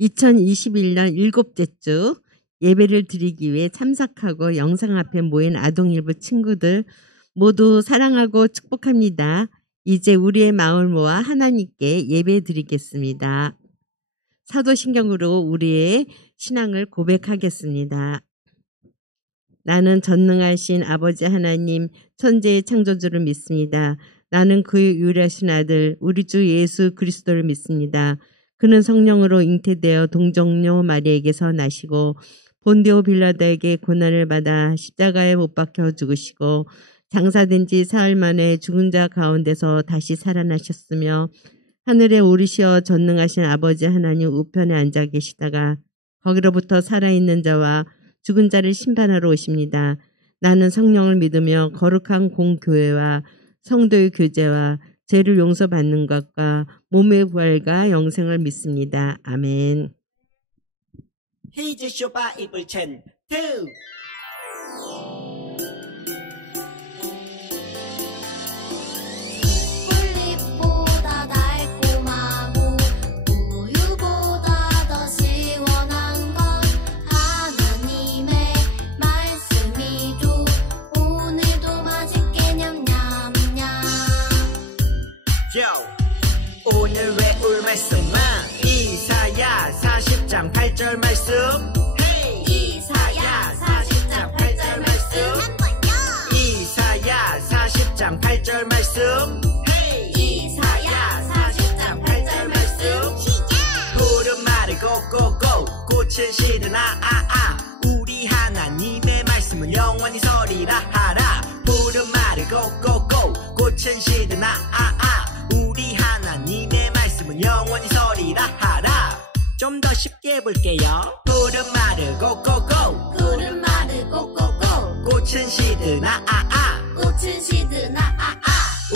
(2021년) 일곱째 주 예배를 드리기 위해 참석하고 영상 앞에 모인 아동일부 친구들 모두 사랑하고 축복합니다. 이제 우리의 마음을 모아 하나님께 예배 드리겠습니다. 사도신경으로 우리의 신앙을 고백하겠습니다. 나는 전능하신 아버지 하나님 천지의 창조주를 믿습니다. 나는 그의 유일하신 아들 우리 주 예수 그리스도를 믿습니다. 그는 성령으로 잉태되어 동정녀 마리아에게서 나시고 본디오 빌라도에게 고난을 받아 십자가에 못 박혀 죽으시고 장사된 지 사흘 만에 죽은 자 가운데서 다시 살아나셨으며 하늘에 오르시어 전능하신 아버지 하나님 우편에 앉아 계시다가 거기로부터 살아있는 자와 죽은 자를 심판하러 오십니다. 나는 성령을 믿으며 거룩한 공교회와 성도의 교제와 죄를 용서받는 것과 몸의 부활과 영생을 믿습니다. 아멘. 히즈 쇼바 이불 첸 투 꿀잎보다 달콤하고 우유보다 더 시원한 건 하나님의 말씀이죠. 오늘도 맛있게 냠냠냠. 오늘 외울 말씀은 이사야 40장 8절 말씀. 이사야 40장 8절 말씀. 이사야 40장 8절 말씀. 이사야 40장 8절 말씀. 푸른 말을 꼭꼭꼭 꽃은 시드나 우리 하나님의 말씀은 영원히 서리라 하라. 푸른 말을 꼭꼭꼭 꽃은 시드나 우리 하나님의 말씀은 영원히 서리라 하라. 좀 더 쉽게 해볼게요. 푸른 말을 꼭꼭꼭 푸른 말을 꼭꼭꼭 꽃은 시드나 꽃은 시드나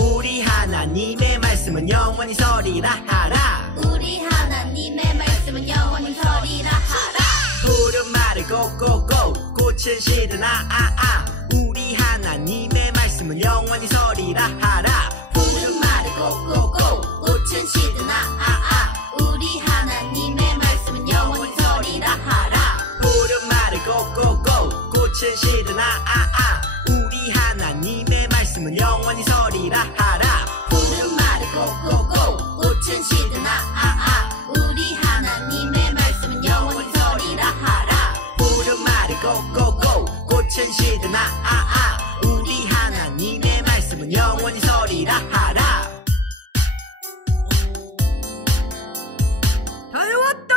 우리 하나님의 말씀은 영원히 서리라 하라. 우리 하나님의 말씀은 영원히 서리라 하라. 푸른 말을 꼭꼭꼭 꽃은 시드나 우리 하나님의 말씀은 영원히 서리라 하라. 푸른 말을 꼭꼭꼭 꽃은 시드나 우리 하나님의 말씀은 영원히 서리라 하라. 푸른 말을 꼭꼭꼭 꽃은 시드나 우리 하나님의 말씀은 영원히 서리라 하라. 푸른 말을 꼭꼭꼭 꽃은 시드나 우리 하나님의 말씀은 영원히 서리라 하라. 푸른 말을 꼭꼭꼭 꽃은 시드나 우리 하나님의 말씀은 영원히 서리라 하라. 다 외웠다.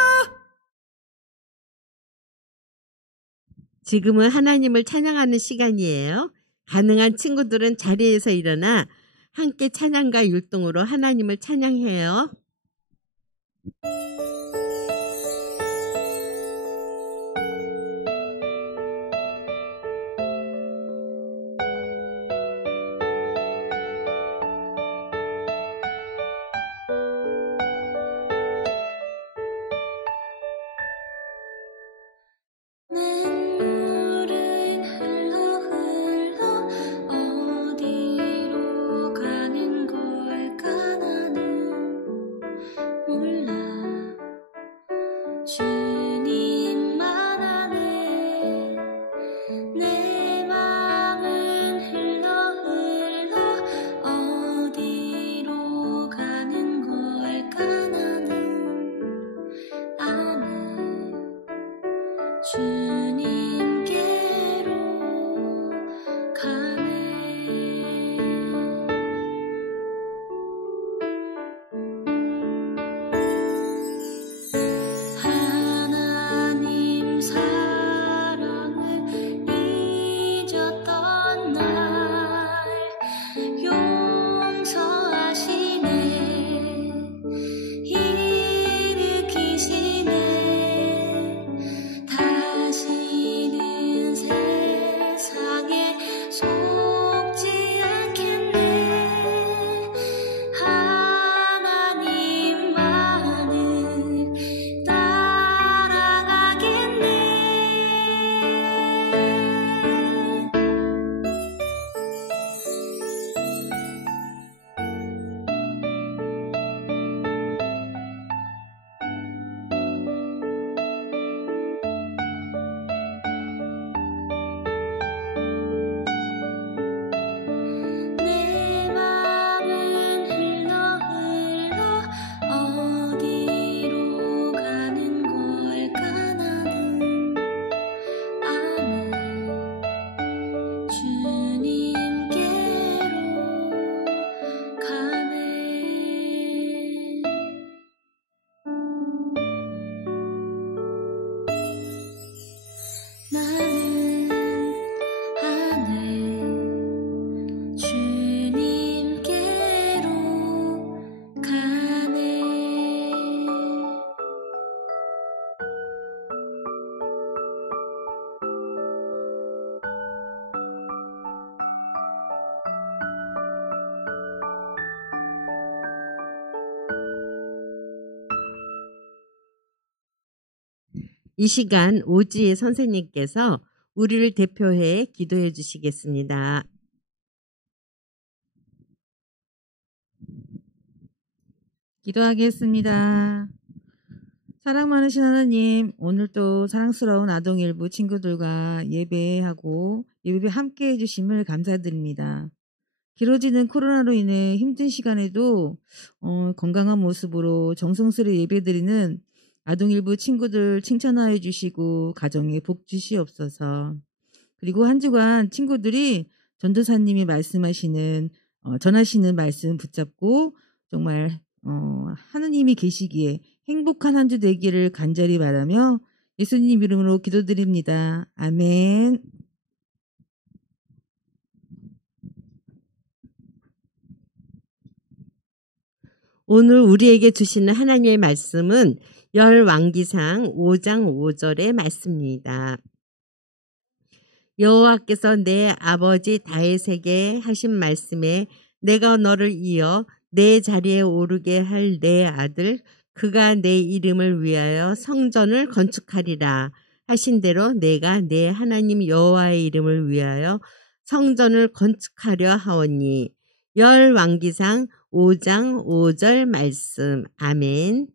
지금은 하나님을 찬양하는 시간이에요. 가능한 친구들은 자리에서 일어나 함께 찬양과 율동으로 하나님을 찬양해요. 냇물은 흘러 흘러 어디로 가는 걸까 나는 몰라. 이 시간 오지혜 선생님께서 우리를 대표해 기도해 주시겠습니다. 기도하겠습니다. 사랑 많으신 하나님, 오늘 또 사랑스러운 아동일부 친구들과 예배하고 예배 함께 해주심을 감사드립니다. 길어지는 코로나로 인해 힘든 시간에도 건강한 모습으로 정성스레 예배드리는 아동일부 친구들 칭찬하여 주시고 가정에 복 주시옵소서. 그리고 한 주간 친구들이 전도사님이 말씀하시는 전하시는 말씀 붙잡고 정말 하느님이 계시기에 행복한 한 주 되기를 간절히 바라며 예수님 이름으로 기도드립니다. 아멘. 오늘 우리에게 주시는 하나님의 말씀은 열왕기상 5장 5절의 말씀입니다. 여호와께서 내 아버지 다윗에게 하신 말씀에 내가 너를 이어 내 자리에 오르게 할 내 아들 그가 내 이름을 위하여 성전을 건축하리라 하신 대로 내가 내 하나님 여호와의 이름을 위하여 성전을 건축하려 하오니. 열왕기상 5장 5절 말씀. 아멘.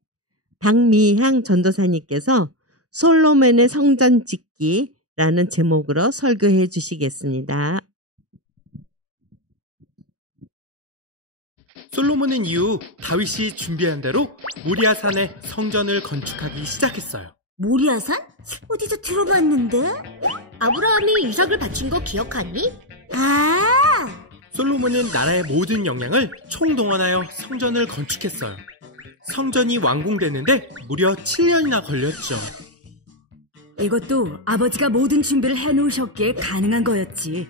박미향 전도사님께서 솔로몬의 성전 짓기라는 제목으로 설교해 주시겠습니다. 솔로몬은 이후 다윗이 준비한 대로 모리아산에 성전을 건축하기 시작했어요. 모리아산? 어디서 들어봤는데? 아브라함이 이삭을 바친 거 기억하니? 아! 솔로몬은 나라의 모든 역량을 총동원하여 성전을 건축했어요. 성전이 완공되는데 무려 7년이나 걸렸죠. 이것도 아버지가 모든 준비를 해놓으셨기에 가능한 거였지.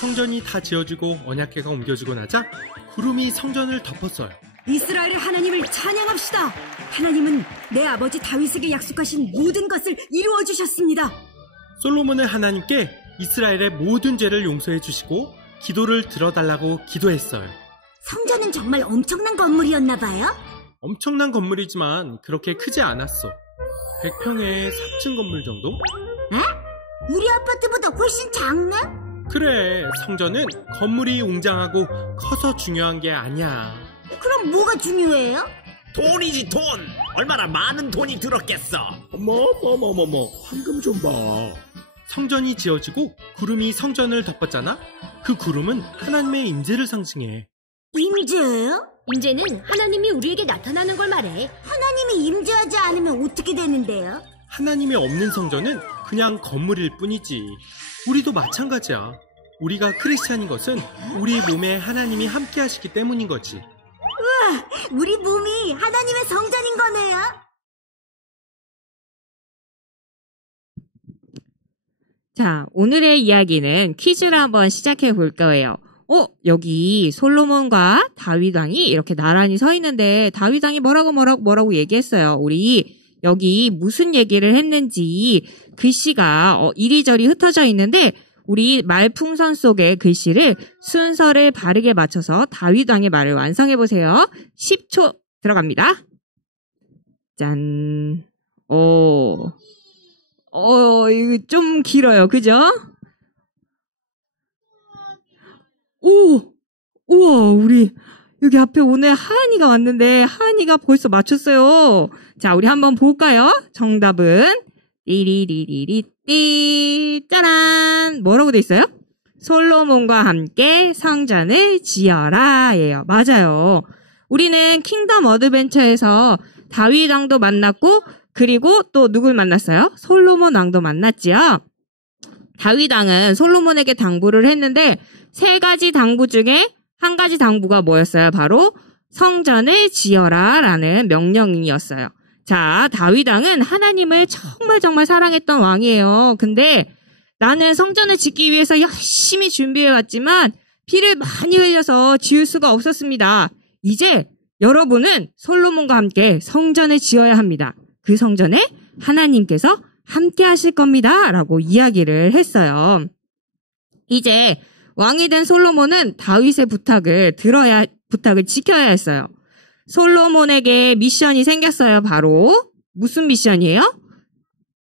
성전이 다 지어지고 언약궤가 옮겨지고 나자 구름이 성전을 덮었어요. 이스라엘의 하나님을 찬양합시다. 하나님은 내 아버지 다윗에게 약속하신 모든 것을 이루어 주셨습니다. 솔로몬은 하나님께 이스라엘의 모든 죄를 용서해 주시고 기도를 들어달라고 기도했어요. 성전은 정말 엄청난 건물이었나 봐요? 엄청난 건물이지만 그렇게 크지 않았어. 100평의 3층 건물 정도? 에? 우리 아파트보다 훨씬 작네? 그래, 성전은 건물이 웅장하고 커서 중요한 게 아니야. 그럼 뭐가 중요해요? 돈이지 돈. 얼마나 많은 돈이 들었겠어. 황금 좀 봐. 성전이 지어지고 구름이 성전을 덮었잖아. 그 구름은 하나님의 임재를 상징해. 임재예요? 임재는 하나님이 우리에게 나타나는 걸 말해. 하나님이 임재하지 않으면 어떻게 되는데요? 하나님이 없는 성전은 그냥 건물일 뿐이지. 우리도 마찬가지야. 우리가 크리스찬인 것은 우리 몸에 하나님이 함께 하시기 때문인 거지. 우와, 우리 몸이 하나님의 성전인 거네요. 자, 오늘의 이야기는 퀴즈를 한번 시작해 볼 거예요. 여기 솔로몬과 다윗 왕이 이렇게 나란히 서 있는데 다윗 왕이 뭐라고 얘기했어요. 우리 여기 무슨 얘기를 했는지 글씨가 이리저리 흩어져 있는데 우리 말풍선 속의 글씨를 순서를 바르게 맞춰서 다윗 왕의 말을 완성해 보세요. 10초 들어갑니다. 짠. 이거 좀 길어요. 그죠? 우와, 우리 여기 앞에 오늘 하은이가 왔는데 하은이가 벌써 맞췄어요. 자, 우리 한번 볼까요? 정답은 띠리리리리띠 짜란. 뭐라고 돼 있어요? 솔로몬과 함께 성전을 지어라 예요. 맞아요. 우리는 킹덤 어드벤처에서 다윗 왕도 만났고 그리고 또 누굴 만났어요? 솔로몬 왕도 만났지요. 다윗 왕은 솔로몬에게 당부를 했는데 세 가지 당부 중에 한 가지 당부가 뭐였어요? 바로 성전을 지어라 라는 명령이었어요. 자, 다윗 왕은 하나님을 정말 사랑했던 왕이에요. 근데 나는 성전을 짓기 위해서 열심히 준비해왔지만 피를 많이 흘려서 지을 수가 없었습니다. 이제 여러분은 솔로몬과 함께 성전을 지어야 합니다. 그 성전에 하나님께서 함께 하실 겁니다. 라고 이야기를 했어요. 이제 왕이 된 솔로몬은 다윗의 부탁을 지켜야 했어요. 솔로몬에게 미션이 생겼어요. 바로 무슨 미션이에요?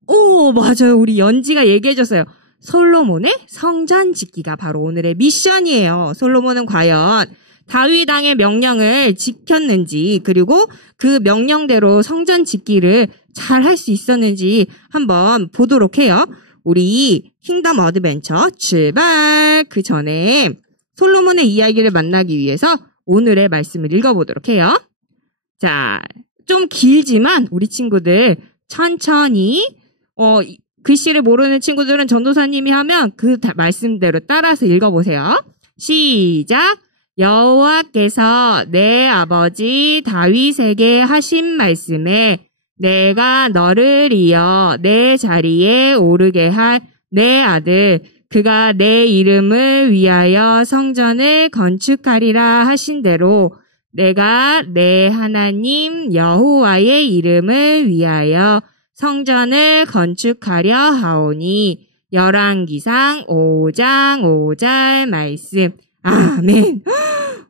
오, 맞아요. 우리 연지가 얘기해줬어요. 솔로몬의 성전 짓기가 바로 오늘의 미션이에요. 솔로몬은 과연 다윗 왕의 명령을 지켰는지, 그리고 그 명령대로 성전 짓기를 잘 할 수 있었는지 한번 보도록 해요. 우리 킹덤 어드벤처 출발! 그 전에 솔로몬의 이야기를 만나기 위해서 오늘의 말씀을 읽어보도록 해요. 자, 좀 길지만 우리 친구들 천천히, 글씨를 모르는 친구들은 전도사님이 하면 그 말씀대로 따라서 읽어보세요. 시작! 여호와께서 내 아버지 다윗에게 하신 말씀에 내가 너를 이어 내 자리에 오르게 할 내 아들, 그가 내 이름을 위하여 성전을 건축하리라 하신 대로 내가 내 하나님 여호와의 이름을 위하여 성전을 건축하려 하오니. 열왕기상 5장 5절 말씀. 아멘.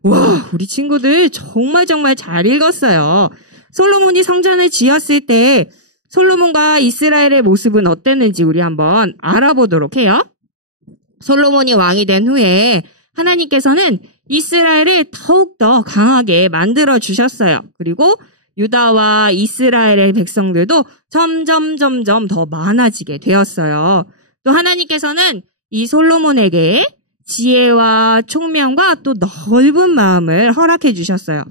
와, 우리 친구들 정말 잘 읽었어요. 솔로몬이 성전을 지었을 때 솔로몬과 이스라엘의 모습은 어땠는지 우리 한번 알아보도록 해요. 솔로몬이 왕이 된 후에 하나님께서는 이스라엘을 더욱더 강하게 만들어 주셨어요. 그리고 유다와 이스라엘의 백성들도 점점 더 많아지게 되었어요. 또 하나님께서는 이 솔로몬에게 지혜와 총명과 또 넓은 마음을 허락해 주셨어요.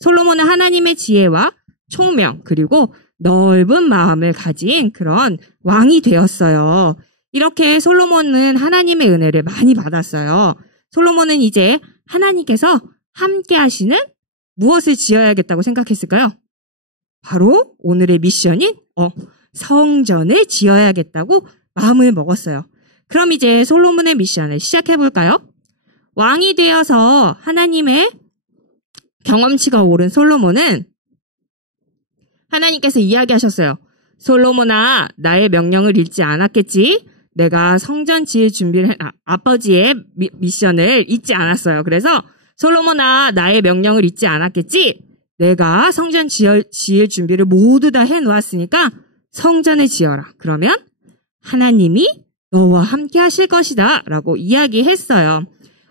솔로몬은 하나님의 지혜와 총명, 그리고 넓은 마음을 가진 그런 왕이 되었어요. 이렇게 솔로몬은 하나님의 은혜를 많이 받았어요. 솔로몬은 이제 하나님께서 함께 하시는 무엇을 지어야겠다고 생각했을까요? 바로 오늘의 미션인 성전을 지어야겠다고 마음을 먹었어요. 그럼 이제 솔로몬의 미션을 시작해 볼까요? 왕이 되어서 하나님의 경험치가 오른 솔로몬은 하나님께서 이야기하셨어요. 솔로몬아, 나의 명령을 잊지 않았겠지? 내가 성전 지을 준비를 아버지의 미션을 잊지 않았어요. 그래서 솔로몬아, 나의 명령을 잊지 않았겠지? 내가 성전 지을 준비를 모두 다 해놓았으니까 성전을 지어라. 그러면 하나님이 너와 함께 하실 것이다 라고 이야기했어요.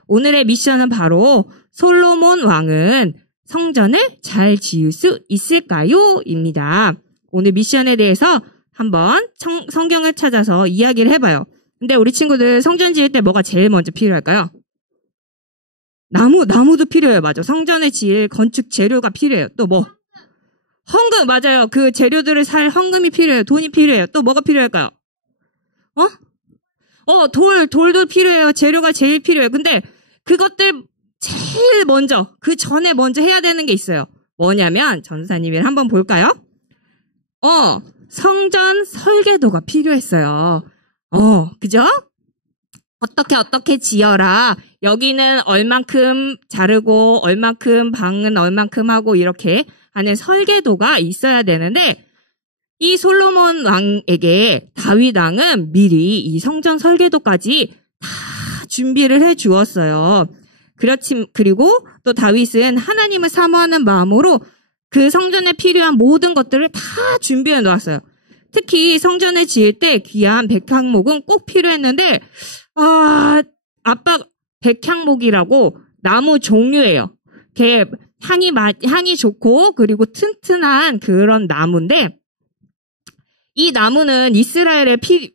오늘의 미션은 바로 솔로몬 왕은 성전을 잘 지을 수 있을까요? 입니다. 오늘 미션에 대해서 한번 성경을 찾아서 이야기를 해봐요. 근데 우리 친구들 성전 지을 때 뭐가 제일 먼저 필요할까요? 나무도 필요해요. 맞아. 성전을 지을 건축 재료가 필요해요. 또 뭐? 헌금, 맞아요. 그 재료들을 살 헌금이 필요해요. 돈이 필요해요. 또 뭐가 필요할까요? 돌도 필요해요. 재료가 제일 필요해요. 근데 그것들 제일 먼저, 그 전에 먼저 해야 되는 게 있어요. 뭐냐면, 전사님이 한번 볼까요? 성전 설계도가 필요했어요. 그죠? 어떻게 지어라. 여기는 얼만큼 자르고, 얼만큼 방은 얼만큼 하고, 이렇게 하는 설계도가 있어야 되는데, 이 솔로몬 왕에게 다윗 왕은 미리 이 성전 설계도까지 다 준비를 해 주었어요. 그리고 또 다윗은 하나님을 사모하는 마음으로 그 성전에 필요한 모든 것들을 다 준비해 놓았어요. 특히 성전을 지을 때 귀한 백향목은 꼭 필요했는데, 백향목이라고 나무 종류예요. 걔 향이 좋고, 그리고 튼튼한 그런 나무인데, 이 나무는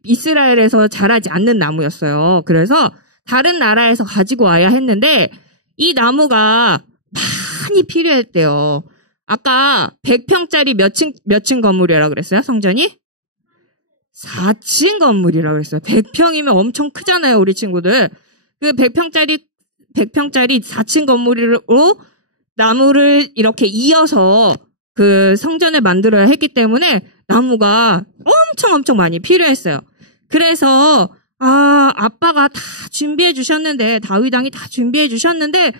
이스라엘에서 자라지 않는 나무였어요. 그래서 다른 나라에서 가지고 와야 했는데 이 나무가 많이 필요했대요. 아까 100평짜리 몇 층 건물이라고 그랬어요? 성전이? 4층 건물이라고 그랬어요. 100평이면 엄청 크잖아요, 우리 친구들. 그 100평짜리 4층 건물로 나무를 이렇게 이어서 그 성전을 만들어야 했기 때문에 나무가 엄청 많이 필요했어요. 그래서 아빠가 다 준비해 주셨는데, 다윗 왕이 다 준비해 주셨는데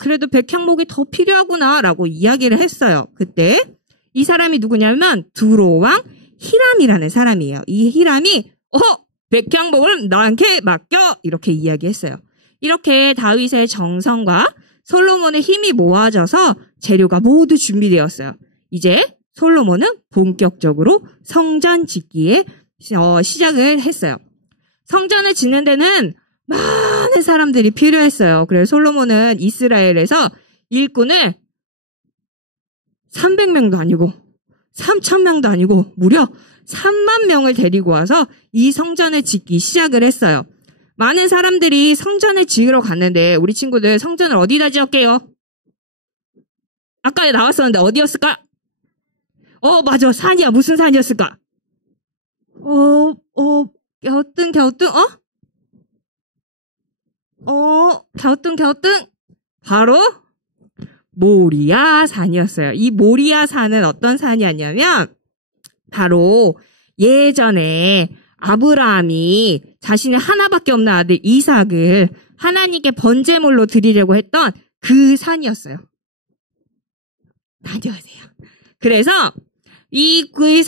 그래도 백향목이 더 필요하구나라고 이야기를 했어요. 그때 이 사람이 누구냐면 두로 왕 히람이라는 사람이에요. 이 히람이 백향목을 나한테 맡겨 이렇게 이야기했어요. 이렇게 다윗의 정성과 솔로몬의 힘이 모아져서 재료가 모두 준비되었어요. 이제 솔로몬은 본격적으로 성전 짓기에 시작을 했어요. 성전을 짓는 데는 많은 사람들이 필요했어요. 그래서 솔로몬은 이스라엘에서 일꾼을 300명도 아니고 3,000명도 아니고 무려 3만 명을 데리고 와서 이 성전을 짓기 시작을 했어요. 많은 사람들이 성전을 지으러 갔는데 우리 친구들 성전을 어디다 지었게요? 아까 나왔었는데 어디였을까? 맞아. 산이야. 무슨 산이었을까? 갸우뚱? 갸우뚱? 바로 모리아 산이었어요. 이 모리아 산은 어떤 산이었냐면 바로 예전에 아브라함이 자신의 하나밖에 없는 아들 이삭을 하나님께 번제물로 드리려고 했던 그 산이었어요. 안녕하세요. 그래서 그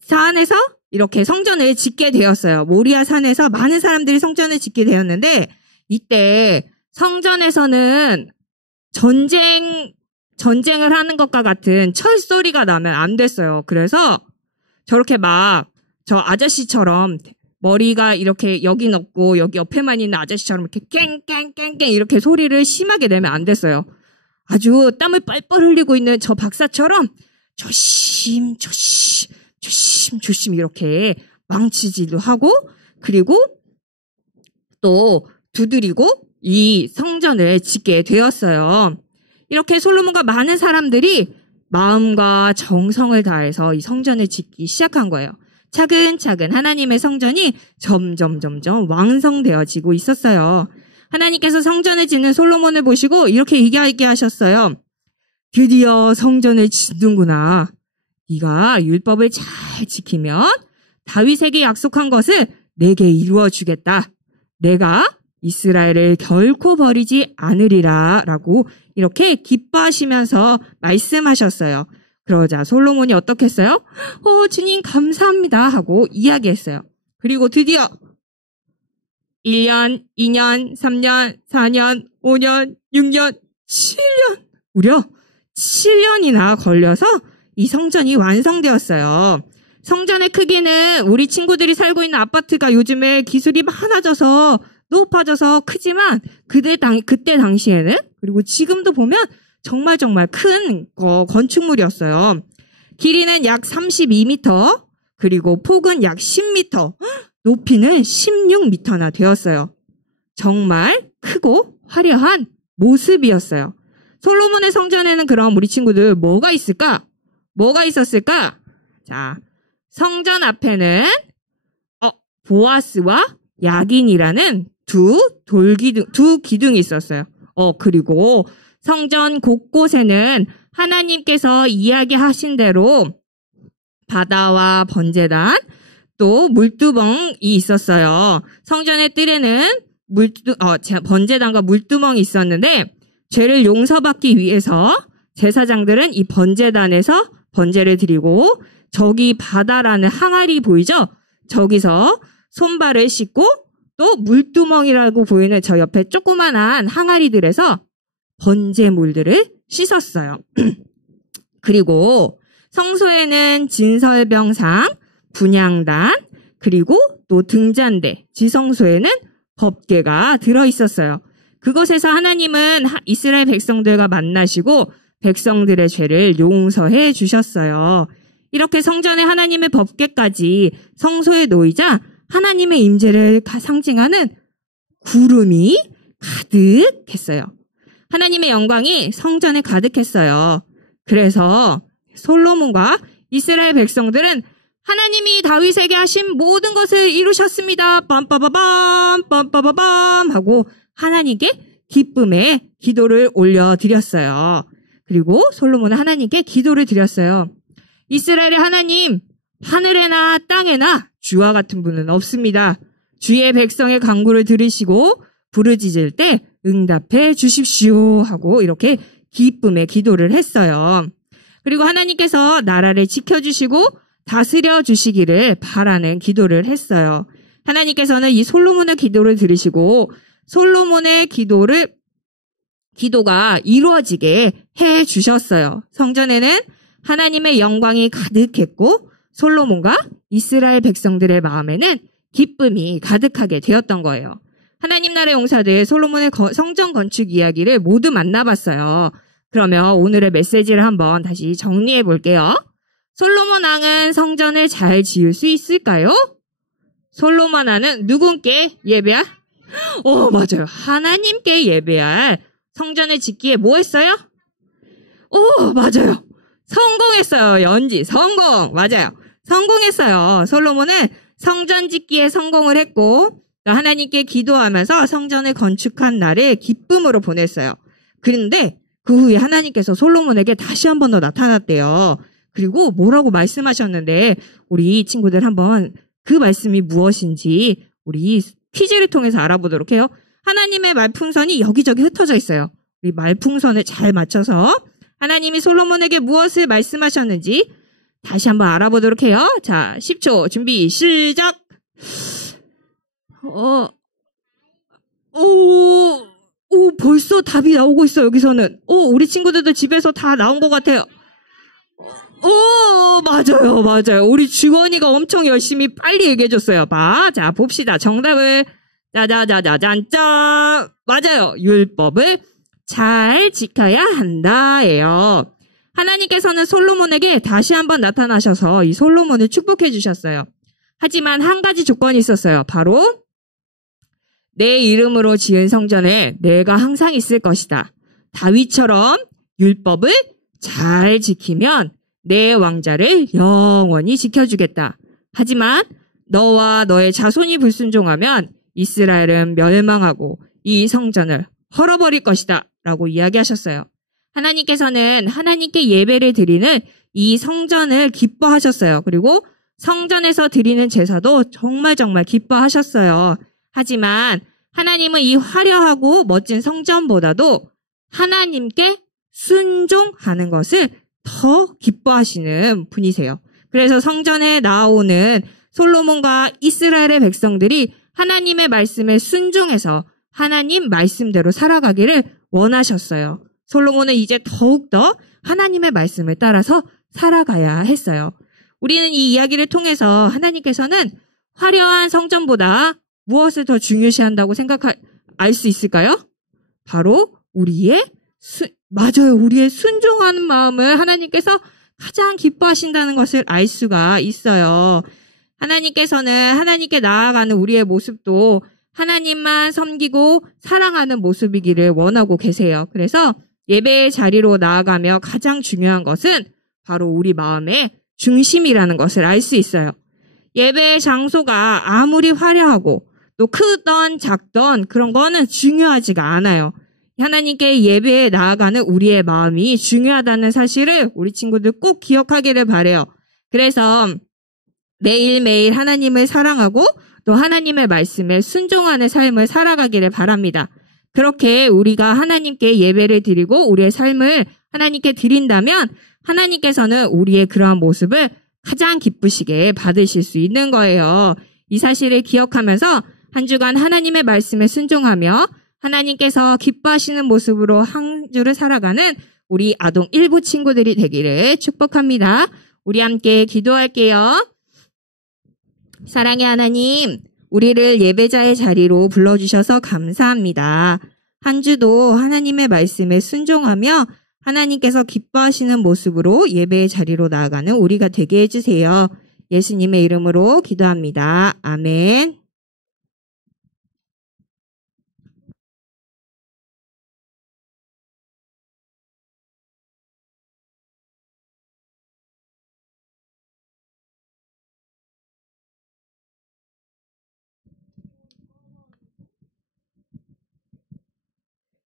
산에서 이렇게 성전을 짓게 되었어요. 모리아 산에서 많은 사람들이 성전을 짓게 되었는데 이때 성전에서는 전쟁을 하는 것과 같은 철소리가 나면 안 됐어요. 그래서 저렇게 막 저 아저씨처럼 머리가 이렇게 여긴 없고 여기 옆에만 있는 아저씨처럼 이렇게 깽깽깽깽 이렇게 소리를 심하게 내면 안 됐어요. 아주 땀을 뻘뻘 흘리고 있는 저 박사처럼 조심 이렇게 망치질도 하고 그리고 또 두드리고 이 성전을 짓게 되었어요. 이렇게 솔로몬과 많은 사람들이 마음과 정성을 다해서 이 성전을 짓기 시작한 거예요. 차근차근 하나님의 성전이 점점 완성되어지고 있었어요. 하나님께서 성전을 짓는 솔로몬을 보시고 이렇게 얘기하셨어요. 드디어 성전을 짓는구나. 네가 율법을 잘 지키면 다윗에게 약속한 것을 내게 이루어 주겠다. 내가 이스라엘을 결코 버리지 않으리라 라고 이렇게 기뻐하시면서 말씀하셨어요. 그러자 솔로몬이 어떻게 했어요? 주님 감사합니다 하고 이야기했어요. 그리고 드디어 1년, 2년, 3년, 4년, 5년, 6년, 7년 무려 7년이나 걸려서 이 성전이 완성되었어요. 성전의 크기는 우리 친구들이 살고 있는 아파트가 요즘에 기술이 많아져서 높아져서 크지만 그때 당시에는 그리고 지금도 보면 정말 큰 건축물이었어요. 길이는 약 32m 그리고 폭은 약 10m 높이는 16m나 되었어요. 정말 크고 화려한 모습이었어요. 솔로몬의 성전에는 그럼 우리 친구들 뭐가 있을까? 뭐가 있었을까? 자, 성전 앞에는 보아스와 야긴이라는 두 기둥이 있었어요. 그리고 성전 곳곳에는 하나님께서 이야기하신 대로 바다와 번제단 또 물두멍이 있었어요. 성전의 뜰에는 번제단과 물두멍이 있었는데 죄를 용서받기 위해서 제사장들은 이 번제단에서 번제를 드리고 저기 바다라는 항아리 보이죠? 저기서 손발을 씻고 또 물두멍이라고 보이는 저 옆에 조그만한 항아리들에서 번제물들을 씻었어요. 그리고 성소에는 진설병상, 분향단, 그리고 또 등잔대, 지성소에는 법궤가 들어있었어요. 그곳에서 하나님은 이스라엘 백성들과 만나시고 백성들의 죄를 용서해 주셨어요. 이렇게 성전에 하나님의 법궤까지 성소에 놓이자 하나님의 임재를 상징하는 구름이 가득했어요. 하나님의 영광이 성전에 가득했어요. 그래서 솔로몬과 이스라엘 백성들은 하나님이 다윗에게 하신 모든 것을 이루셨습니다. 빰빠바밤 하고 하나님께 기쁨의 기도를 올려드렸어요. 그리고 솔로몬은 하나님께 기도를 드렸어요. 이스라엘의 하나님, 하늘에나 땅에나 주와 같은 분은 없습니다. 주의 백성의 간구를 들으시고 부르짖을 때 응답해 주십시오 하고 이렇게 기쁨의 기도를 했어요. 그리고 하나님께서 나라를 지켜주시고 다스려 주시기를 바라는 기도를 했어요. 하나님께서는 이 솔로몬의 기도를 들으시고 솔로몬의 기도가 이루어지게 해 주셨어요. 성전에는 하나님의 영광이 가득했고 솔로몬과 이스라엘 백성들의 마음에는 기쁨이 가득하게 되었던 거예요. 하나님 나라의 용사들 솔로몬의 성전 건축 이야기를 모두 만나봤어요. 그러면 오늘의 메시지를 한번 다시 정리해 볼게요. 솔로몬 왕은 성전을 잘 지을 수 있을까요? 솔로몬 왕은 누군께 예배할? 맞아요. 하나님께 예배할 성전을 짓기에 뭐 했어요? 맞아요. 성공했어요. 연지 성공. 맞아요. 성공했어요. 솔로몬은 성전 짓기에 성공을 했고 하나님께 기도하면서 성전을 건축한 날을 기쁨으로 보냈어요. 그런데 그 후에 하나님께서 솔로몬에게 다시 한 번 더 나타났대요. 그리고 뭐라고 말씀하셨는데 우리 친구들 한번 그 말씀이 무엇인지 우리 퀴즈를 통해서 알아보도록 해요. 하나님의 말풍선이 여기저기 흩어져 있어요. 우리 말풍선을 잘 맞춰서 하나님이 솔로몬에게 무엇을 말씀하셨는지 다시 한번 알아보도록 해요. 자, 10초 준비 시작. 벌써 답이 나오고 있어. 여기서는 우리 친구들도 집에서 다 나온 것 같아요. 맞아요. 우리 주원이가 엄청 열심히 빨리 얘기해줬어요. 자, 봅시다. 정답을 짜자자자잔짠. 맞아요. 율법을 잘 지켜야 한다예요. 하나님께서는 솔로몬에게 다시 한번 나타나셔서 이 솔로몬을 축복해 주셨어요. 하지만 한 가지 조건이 있었어요. 바로 내 이름으로 지은 성전에 내가 항상 있을 것이다. 다윗처럼 율법을 잘 지키면 내 왕자를 영원히 지켜주겠다. 하지만 너와 너의 자손이 불순종하면 이스라엘은 멸망하고 이 성전을 헐어버릴 것이다. 라고 이야기하셨어요. 하나님께서는 하나님께 예배를 드리는 이 성전을 기뻐하셨어요. 그리고 성전에서 드리는 제사도 정말 기뻐하셨어요. 하지만 하나님은 이 화려하고 멋진 성전보다도 하나님께 순종하는 것을 더 기뻐하시는 분이세요. 그래서 성전에 나오는 솔로몬과 이스라엘의 백성들이 하나님의 말씀에 순종해서 하나님 말씀대로 살아가기를 원하셨어요. 솔로몬은 이제 더욱더 하나님의 말씀을 따라서 살아가야 했어요. 우리는 이 이야기를 통해서 하나님께서는 화려한 성전보다 무엇을 더 중요시한다고 알 수 있을까요? 바로 우리의 순종하는 마음을 하나님께서 가장 기뻐하신다는 것을 알 수가 있어요. 하나님께서는 하나님께 나아가는 우리의 모습도 하나님만 섬기고 사랑하는 모습이기를 원하고 계세요. 그래서 예배의 자리로 나아가며 가장 중요한 것은 바로 우리 마음의 중심이라는 것을 알 수 있어요. 예배의 장소가 아무리 화려하고 또 크던 작던 그런 거는 중요하지가 않아요. 하나님께 예배에 나아가는 우리의 마음이 중요하다는 사실을 우리 친구들 꼭 기억하기를 바라요. 그래서 매일매일 하나님을 사랑하고 또 하나님의 말씀에 순종하는 삶을 살아가기를 바랍니다. 그렇게 우리가 하나님께 예배를 드리고 우리의 삶을 하나님께 드린다면 하나님께서는 우리의 그러한 모습을 가장 기쁘시게 받으실 수 있는 거예요. 이 사실을 기억하면서 한 주간 하나님의 말씀에 순종하며 하나님께서 기뻐하시는 모습으로 한 주를 살아가는 우리 아동 1부 친구들이 되기를 축복합니다. 우리 함께 기도할게요. 사랑의 하나님, 우리를 예배자의 자리로 불러주셔서 감사합니다. 한 주도 하나님의 말씀에 순종하며 하나님께서 기뻐하시는 모습으로 예배의 자리로 나아가는 우리가 되게 해주세요. 예수님의 이름으로 기도합니다. 아멘.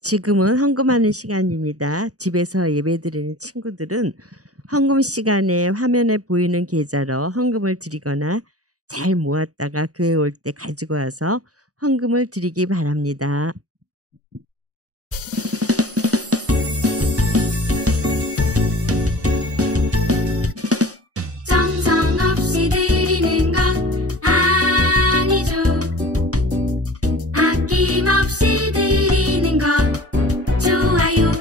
지금은 헌금하는 시간입니다. 집에서 예배드리는 친구들은 헌금 시간에 화면에 보이는 계좌로 헌금을 드리거나 잘 모았다가 교회 올 때 가지고 와서 헌금을 드리기 바랍니다. 정성없이 드리는 것 아니죠. 아낌없이 드리는 것 좋아요.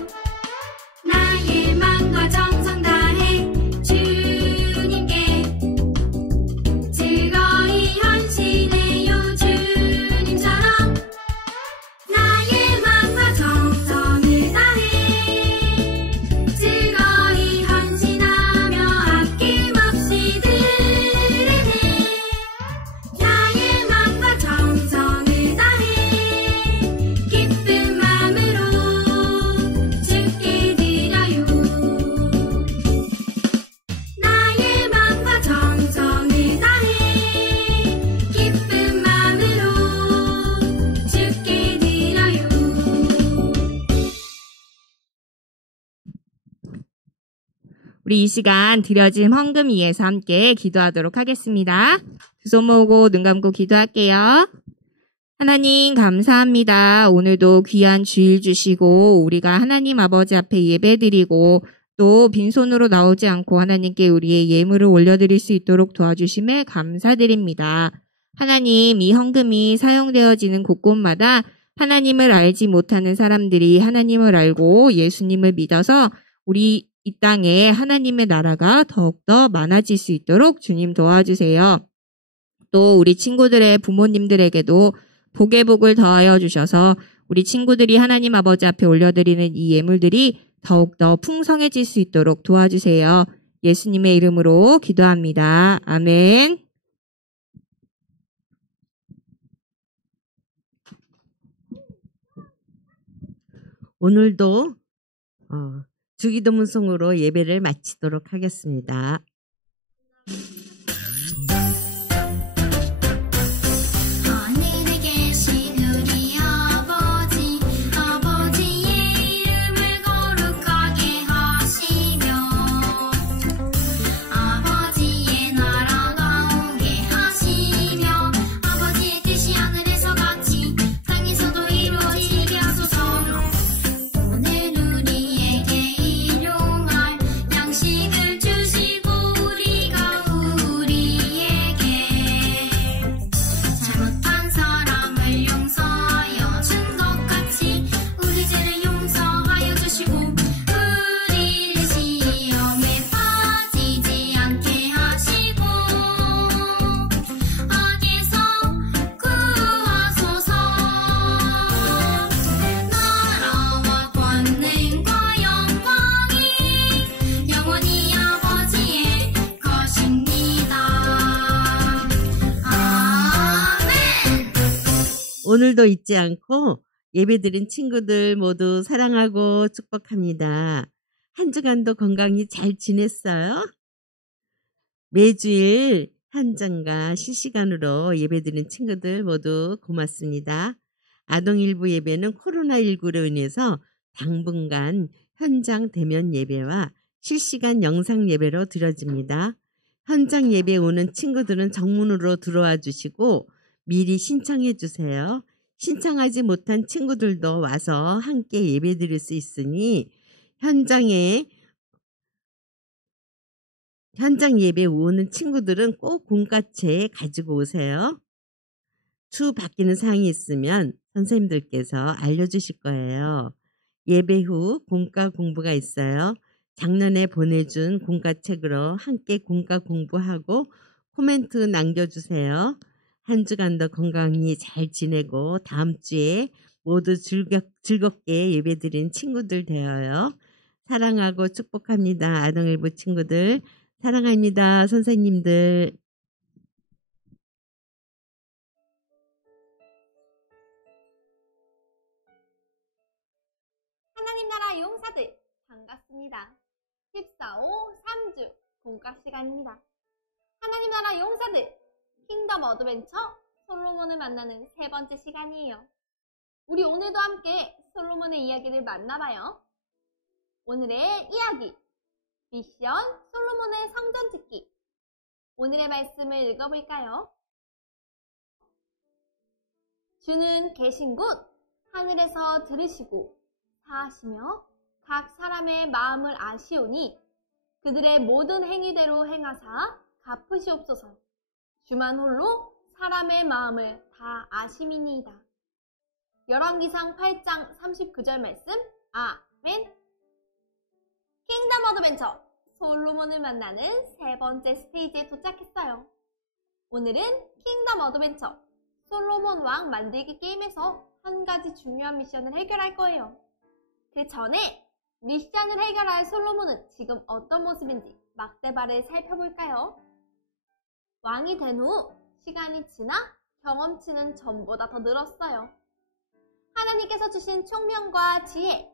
나의 마음과 정성 다해 주님께 우리 이 시간 드려진 헌금 위해서 함께 기도하도록 하겠습니다. 두 손 모으고 눈 감고 기도할게요. 하나님 감사합니다. 오늘도 귀한 주일 주시고 우리가 하나님 아버지 앞에 예배드리고 또 빈손으로 나오지 않고 하나님께 우리의 예물을 올려드릴 수 있도록 도와주심에 감사드립니다. 하나님, 이 헌금이 사용되어지는 곳곳마다 하나님을 알지 못하는 사람들이 하나님을 알고 예수님을 믿어서 우리 이 땅에 하나님의 나라가 더욱더 많아질 수 있도록 주님 도와주세요. 또 우리 친구들의 부모님들에게도 복의 복을 더하여 주셔서 우리 친구들이 하나님 아버지 앞에 올려드리는 이 예물들이 더욱더 풍성해질 수 있도록 도와주세요. 예수님의 이름으로 기도합니다. 아멘. 오늘도 주기도문송으로 예배를 마치도록 하겠습니다. 하늘에 계신 우리 아버지, 아버지의 이름을 거룩하게 하시며 아버지의 나라가 오게 하시며 아버지의 뜻이 하늘에서 같이 땅에서도 이루어지게 하소서. 오늘 우리에게 일용할 양식을 주시고 우리가 우리에게 잘못한 사람을 용서하여 준 것 같이 우리 죄를 용서하여 주시고 우리를 시험에 빠지지 않게 하시고 악에서 구하소서. 나라와 권능과 영광이 영원히 아버지의 것입니다. 아멘. 오늘도 잊지 않고 예배드린 친구들 모두 사랑하고 축복합니다. 한 주간도 건강히 잘 지냈어요? 매주일 현장과 실시간으로 예배드린 친구들 모두 고맙습니다. 아동일부 예배는 코로나19로 인해서 당분간 현장 대면 예배와 실시간 영상 예배로 드려집니다. 현장 예배 오는 친구들은 정문으로 들어와 주시고 미리 신청해 주세요. 신청하지 못한 친구들도 와서 함께 예배 드릴 수 있으니 현장 예배 오는 친구들은 꼭 공과체 가지고 오세요. 추후 바뀌는 사항이 있으면 선생님들께서 알려주실 거예요. 예배 후 공과 공부가 있어요. 작년에 보내준 공과책으로 함께 공과 공부하고 코멘트 남겨주세요. 한 주간도 건강히 잘 지내고 다음 주에 모두 즐겁게 예배드린 친구들 되어요. 사랑하고 축복합니다. 아동일부 친구들 사랑합니다. 선생님들. 하나님 나라 용사들 반갑습니다. 14호 3주 공과 시간입니다. 하나님 나라 용사들 킹덤 어드벤처 솔로몬을 만나는 세 번째 시간이에요. 우리 오늘도 함께 솔로몬의 이야기를 만나봐요. 오늘의 이야기 미션 솔로몬의 성전 짓기. 오늘의 말씀을 읽어볼까요? 주는 계신 곳 하늘에서 들으시고 사하시며 각 사람의 마음을 아시오니 그들의 모든 행위대로 행하사 갚으시옵소서. 주만 홀로 사람의 마음을 다 아심이니이다. 열왕기상 8장 39절 말씀. 아멘. 킹덤 어드벤처 솔로몬을 만나는 세 번째 스테이지에 도착했어요. 오늘은 킹덤 어드벤처 솔로몬 왕 만들기 게임에서 한 가지 중요한 미션을 해결할 거예요. 그 전에 미션을 해결할 솔로몬은 지금 어떤 모습인지 막대발을 살펴볼까요? 왕이 된 후 시간이 지나 경험치는 전보다 더 늘었어요. 하나님께서 주신 총명과 지혜,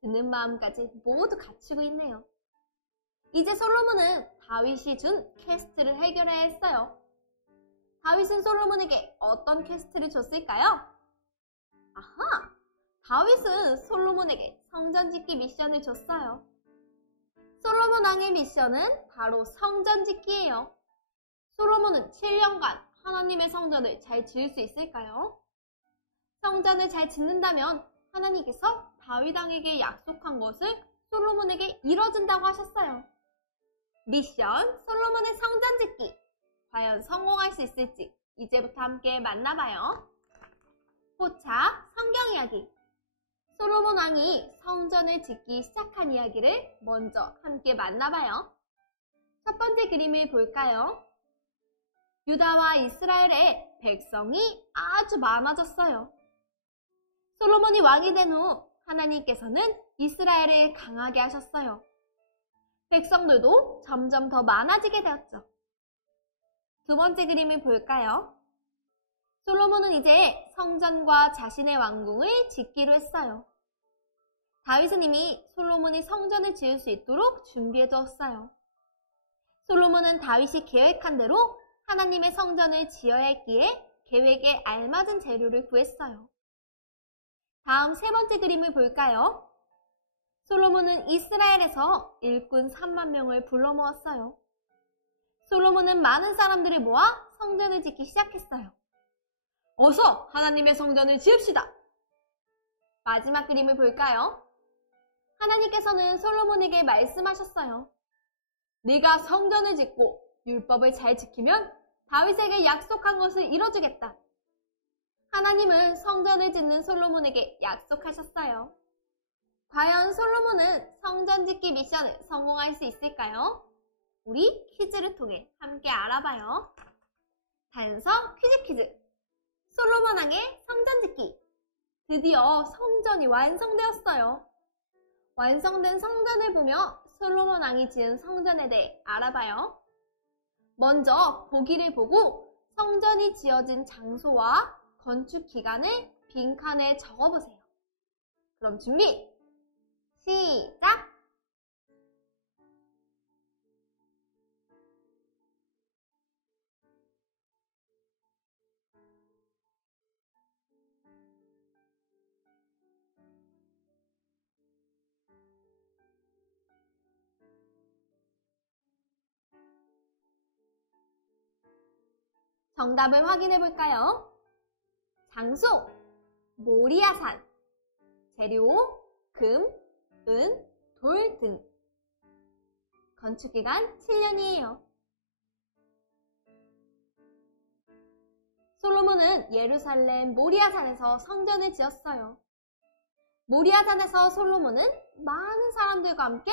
듣는 마음까지 모두 갖추고 있네요. 이제 솔로몬은 다윗이 준 퀘스트를 해결해야 했어요. 다윗은 솔로몬에게 어떤 퀘스트를 줬을까요? 아하! 다윗은 솔로몬에게 성전 짓기 미션을 줬어요. 솔로몬 왕의 미션은 바로 성전 짓기예요. 솔로몬은 7년간 하나님의 성전을 잘 지을 수 있을까요? 성전을 잘 짓는다면 하나님께서 다윗 왕에게 약속한 것을 솔로몬에게 이뤄준다고 하셨어요. 미션 솔로몬의 성전 짓기. 과연 성공할 수 있을지 이제부터 함께 만나봐요. 포차 성경 이야기. 솔로몬 왕이 성전을 짓기 시작한 이야기를 먼저 함께 만나봐요. 첫 번째 그림을 볼까요? 유다와 이스라엘의 백성이 아주 많아졌어요. 솔로몬이 왕이 된 후 하나님께서는 이스라엘을 강하게 하셨어요. 백성들도 점점 더 많아지게 되었죠. 두 번째 그림을 볼까요? 솔로몬은 이제 성전과 자신의 왕궁을 짓기로 했어요. 다윗은 이미 솔로몬이 성전을 지을 수 있도록 준비해 두었어요. 솔로몬은 다윗이 계획한 대로 하나님의 성전을 지어야 했기에 계획에 알맞은 재료를 구했어요. 다음 세 번째 그림을 볼까요? 솔로몬은 이스라엘에서 일꾼 3만 명을 불러 모았어요. 솔로몬은 많은 사람들을 모아 성전을 짓기 시작했어요. 어서 하나님의 성전을 지읍시다! 마지막 그림을 볼까요? 하나님께서는 솔로몬에게 말씀하셨어요. 네가 성전을 짓고 율법을 잘 지키면 다윗에게 약속한 것을 이뤄주겠다. 하나님은 성전을 짓는 솔로몬에게 약속하셨어요. 과연 솔로몬은 성전 짓기 미션을 성공할 수 있을까요? 우리 퀴즈를 통해 함께 알아봐요. 단서 퀴즈. 솔로몬 왕의 성전 짓기. 드디어 성전이 완성되었어요. 완성된 성전을 보며 솔로몬 왕이 지은 성전에 대해 알아봐요. 먼저 보기를 보고 성전이 지어진 장소와 건축 기간을 빈칸에 적어보세요. 그럼 준비! 시작! 정답을 확인해 볼까요? 장소, 모리아산. 재료, 금, 은, 돌 등. 건축기간 7년이에요. 솔로몬은 예루살렘 모리아산에서 성전을 지었어요. 모리아산에서 솔로몬은 많은 사람들과 함께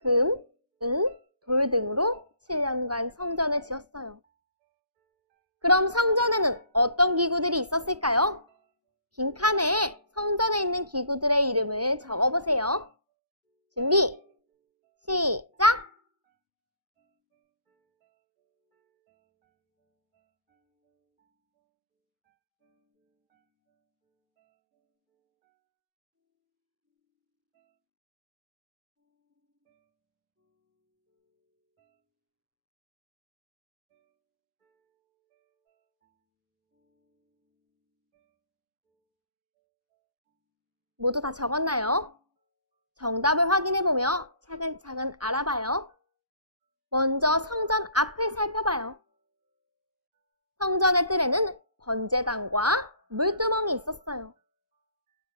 금, 은, 돌 등으로 7년간 성전을 지었어요. 그럼 성전에는 어떤 기구들이 있었을까요? 빈칸에 성전에 있는 기구들의 이름을 적어보세요. 준비, 시작! 모두 다 적었나요? 정답을 확인해보며 차근차근 알아봐요. 먼저 성전 앞을 살펴봐요. 성전의 뜰에는 번제단과 물두멍이 있었어요.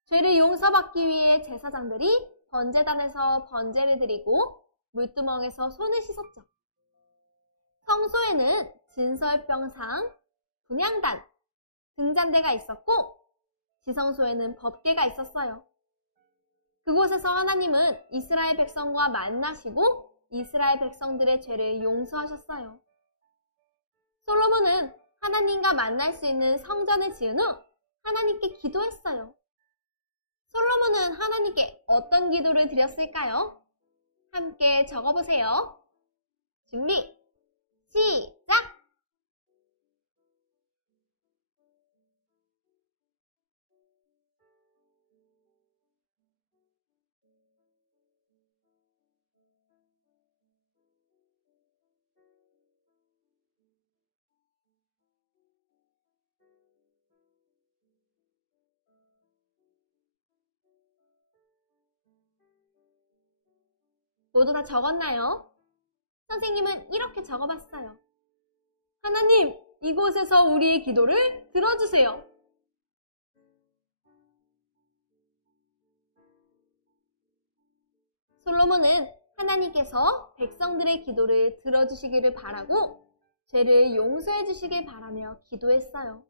죄를 용서받기 위해 제사장들이 번제단에서 번제를 드리고 물두멍에서 손을 씻었죠. 성소에는 진설병상, 분향단, 등잔대가 있었고 지성소에는 법궤가 있었어요. 그곳에서 하나님은 이스라엘 백성과 만나시고 이스라엘 백성들의 죄를 용서하셨어요. 솔로몬은 하나님과 만날 수 있는 성전을 지은 후 하나님께 기도했어요. 솔로몬은 하나님께 어떤 기도를 드렸을까요? 함께 적어보세요. 준비, 시작! 모두 다 적었나요? 선생님은 이렇게 적어봤어요. 하나님, 이곳에서 우리의 기도를 들어주세요. 솔로몬은 하나님께서 백성들의 기도를 들어주시기를 바라고 죄를 용서해 주시길 바라며 기도했어요.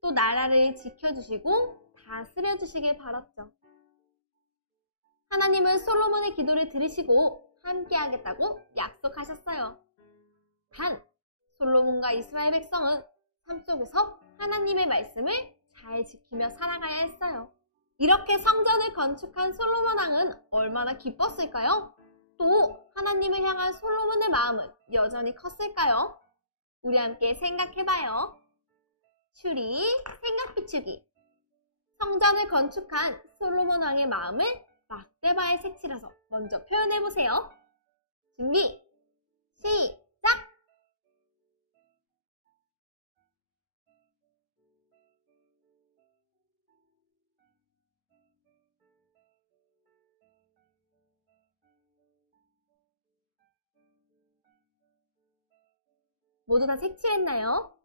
또 나라를 지켜주시고 다스려 주시길 바랐죠. 하나님은 솔로몬의 기도를 들으시고 함께 하겠다고 약속하셨어요. 단, 솔로몬과 이스라엘 백성은 삶 속에서 하나님의 말씀을 잘 지키며 살아가야 했어요. 이렇게 성전을 건축한 솔로몬 왕은 얼마나 기뻤을까요? 또 하나님을 향한 솔로몬의 마음은 여전히 컸을까요? 우리 함께 생각해봐요. 추리, 생각 비추기. 성전을 건축한 솔로몬 왕의 마음을 막대바에 색칠해서 먼저 표현해보세요. 준비, 시작! 모두 다 색칠했나요?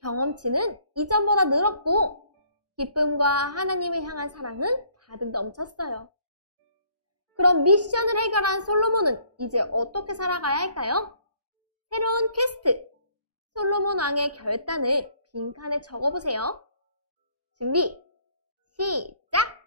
경험치는 이전보다 늘었고 기쁨과 하나님을 향한 사랑은 가득 넘쳤어요. 그럼 미션을 해결한 솔로몬은 이제 어떻게 살아가야 할까요? 새로운 퀘스트! 솔로몬 왕의 결단을 빈칸에 적어보세요. 준비, 시작!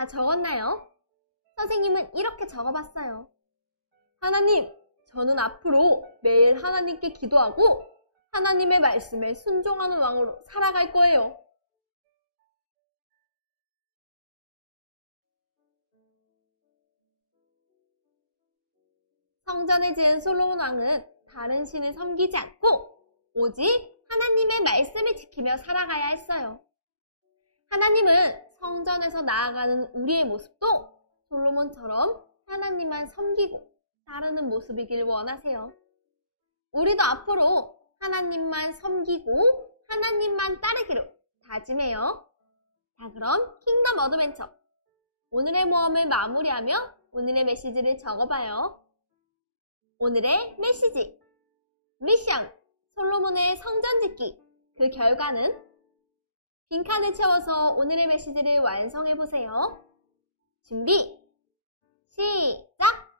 다 적었나요? 선생님은 이렇게 적어봤어요. 하나님, 저는 앞으로 매일 하나님께 기도하고 하나님의 말씀에 순종하는 왕으로 살아갈 거예요. 성전을 지은 솔로몬 왕은 다른 신을 섬기지 않고 오직 하나님의 말씀을 지키며 살아가야 했어요. 하나님은 성전에서 나아가는 우리의 모습도 솔로몬처럼 하나님만 섬기고 따르는 모습이길 원하세요. 우리도 앞으로 하나님만 섬기고 하나님만 따르기로 다짐해요. 자, 그럼 킹덤 어드벤처 오늘의 모험을 마무리하며 오늘의 메시지를 적어봐요. 오늘의 메시지 미션 솔로몬의 성전 짓기 그 결과는 빈칸을 채워서 오늘의 메시지를 완성해보세요. 준비, 시작!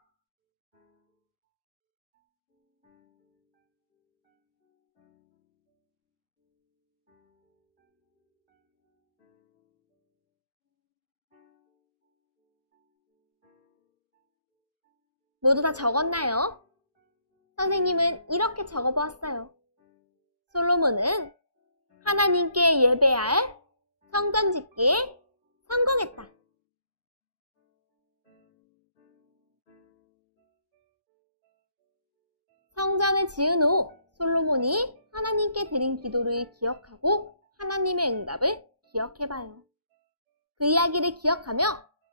모두 다 적었나요? 선생님은 이렇게 적어보았어요. 솔로몬은 하나님께 예배할 성전 짓기에 성공했다. 성전을 지은 후 솔로몬이 하나님께 드린 기도를 기억하고 하나님의 응답을 기억해봐요. 그 이야기를 기억하며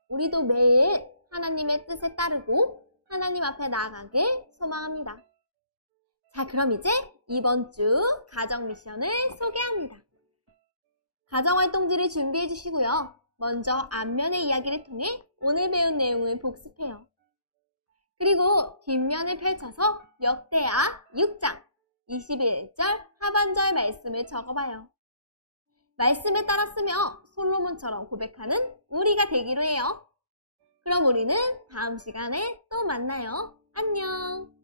우리도 매일 하나님의 뜻에 따르고 하나님 앞에 나아가길 소망합니다. 자, 그럼 이제 이번 주 가정 미션을 소개합니다. 가정활동지를 준비해 주시고요. 먼저 앞면의 이야기를 통해 오늘 배운 내용을 복습해요. 그리고 뒷면을 펼쳐서 역대하 6장 21절 하반절 말씀을 적어봐요. 말씀에 따랐으며 솔로몬처럼 고백하는 우리가 되기로 해요. 그럼 우리는 다음 시간에 또 만나요. 안녕!